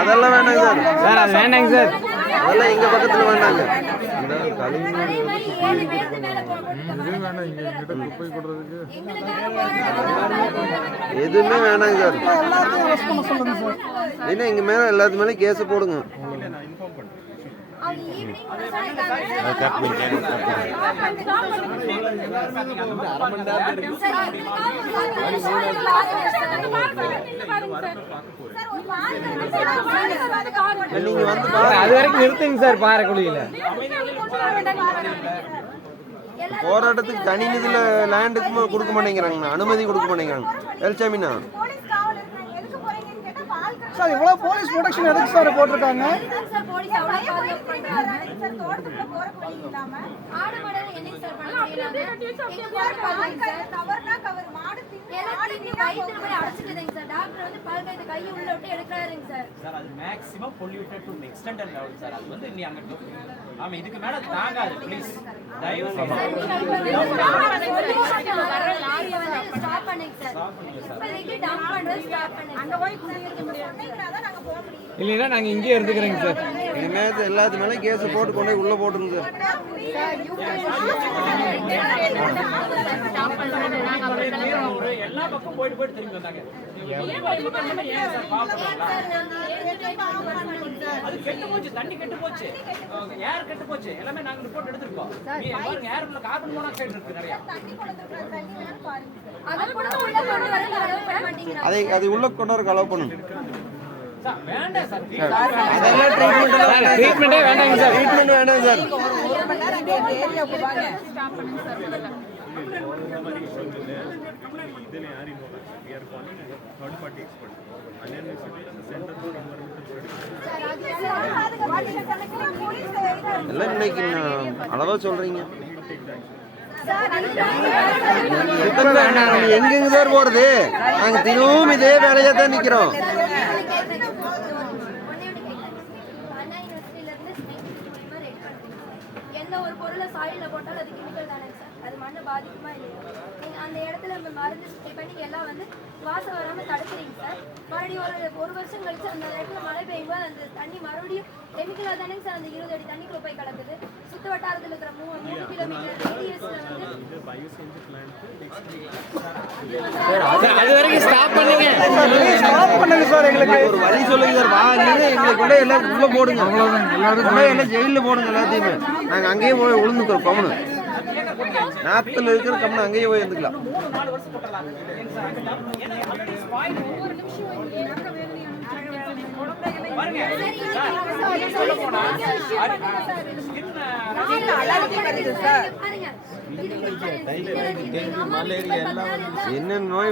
அதெல்லாம் வேண்டாங்க சார். அது வேண்டாங்க சார். அதெல்லாம் எங்க பக்கத்துல வேண்டாங்க. எதுவுமே வேணாங்க சார். என்ன எங்க மேல எல்லாத்து மேல கேஸ் போடுங்க. நீங்க வந்து அது வரைக்கும் நிறுத்துங்க சார். பாறைக்குழியில போராட்டத்துக்கு தனி நிதியில லேண்டுக்கு கொடுக்க மாட்டேங்கிறாங்க, அனுமதி கொடுக்க மாட்டேங்கிறாங்க. எல்சாமினா சார் இவ்வளவு போலீஸ் ப்ரொடெக்ஷன் எதுக்கு சார் போட்டிருக்காங்க? இதுக்கு மேல தாங்காது. ப்ளீஸ் தயவு இல்லைன்னா நாங்க இங்கேயே இருந்துக்கிறேங்க சார். இனிமே எல்லாத்து மேலே கேஸ் போட்டு கொண்டு உள்ள போட்டுருங்க சார். எல்லா பக்கம் போயிட்டு போயிட்டு திரும்பி வந்தாங்க. அது கெட்டு போச்சு, தண்ணி கெட்டு போச்சு, ஏர் கெட்டு போச்சு. எல்லாமே நாங்க ரிப்போர்ட் எடுத்துருக்கோம். ஏருக்குள்ள கார்பன் மோனாக்சைடு இருக்கு நிறைய. அதை உள்ள கொண்டு வர கலவு பண்ணுங்க. வேண்டாம் சார். அதெல்லாம் ட்ரீட்மெண்ட்டே வேண்டாங்க சார். ட்ரீட்மெண்ட் வேண்டாம் சார். எல்லாம் இன்னைக்கு அளவா சொல்றீங்க. எங்கெங்க சார் போறது? நாங்க தினமும் இதே வேலையா தான் நிக்கிறோம். எந்த ஒரு பொருளை சாயில போட்டாலும் அது கெமிக்கல் தானே சார், அது மண்ணை பாதிக்குமா இல்லையா? நீங்க அந்த இடத்துல மருந்து ஸ்ப்ரே பண்ணி எல்லாம் வந்து வாசம் வராம தடுக்கிறீங்க சார். மறுபடியும் ஒரு வருஷம் கழிச்சு அந்த இடத்துல மழை பெய்யும்போது அந்த தண்ணி மறுபடியும் கெமிக்கலா தானே சார் அந்த 20 அடி தண்ணிக்குள்ள போய் கலக்குது. சுத்த வட்டாரத்தில் இருக்கிற 3 கிலோமீட்டர் ரேடியஸ்ல வந்து அது வரைக்கும் ஸ்டாப் பண்ணுங்க. ஸ்டாப் பண்ணுங்க சார். எங்களுக்கு ஒரு வழி சொல்லுங்க சார். வாங்க எங்களை கொண்டு எல்லாம் உள்ள போடுங்க. அவ்வளவுதான். எல்லாரும் எல்லாம் ஜெயில போடுங்க. எல்லாத்தையுமே நாங்க அங்கேயே போய் விழுந்துக்கிறோம். கம்முனு நாத்துல இருக்கிற கம்முனு அங்கேயே போய் இருந்துக்கலாம். என்ன நோய்